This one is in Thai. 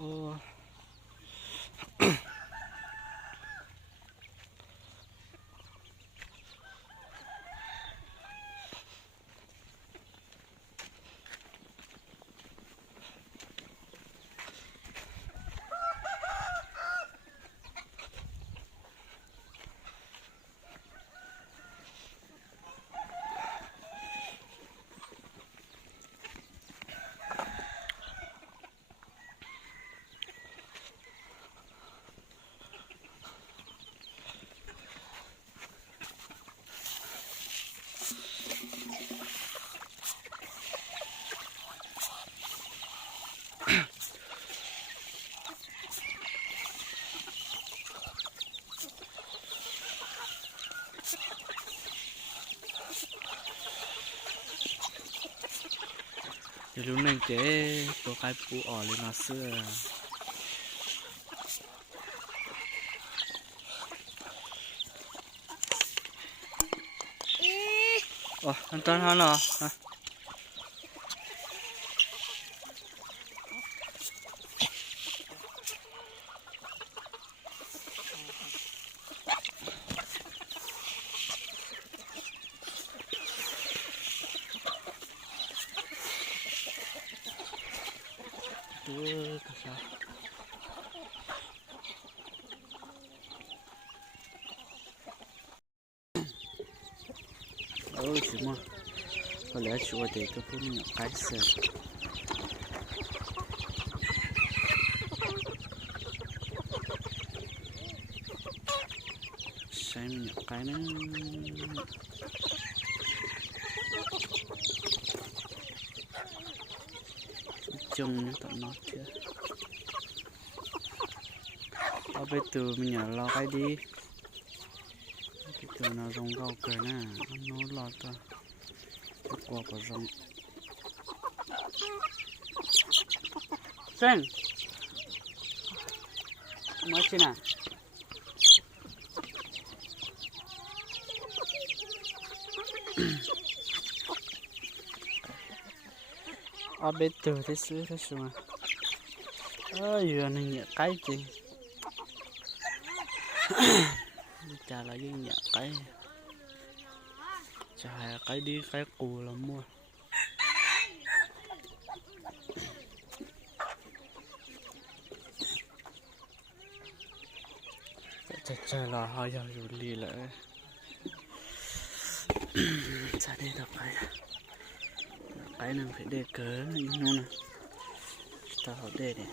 โอ้ยรู้หนึ่งเจ๊ตัวใครปูอ่อนเลยมาเสื้อโอ้อันตอนเขาเนาะกระชับโอ้สิมาพอแล้วชัวร์เด็กก็พูดเนี่ยไก่เสือใช้มันเนี่ยไก่นึงจงตอนนอนเถอะเอาไปตัวมันอย่ารอใครดีไปตัวน่ารงเก่าเกินน่ะมันโน้ตรอตัวกว่าก็รงเส้นมาชินะเอาไปตัวที่ซื้อที่สุดอยู่ในเนี่ยไก่จริงจะอะไรยิ่งเนี่ยไก่จะหาไก่ดีไก่กูละมั่วจะเจอเราเขาอยากอยู่ลีเลยจะได้ต่อไปไก่หนึ่งphải để cỡ như thế này ta học để này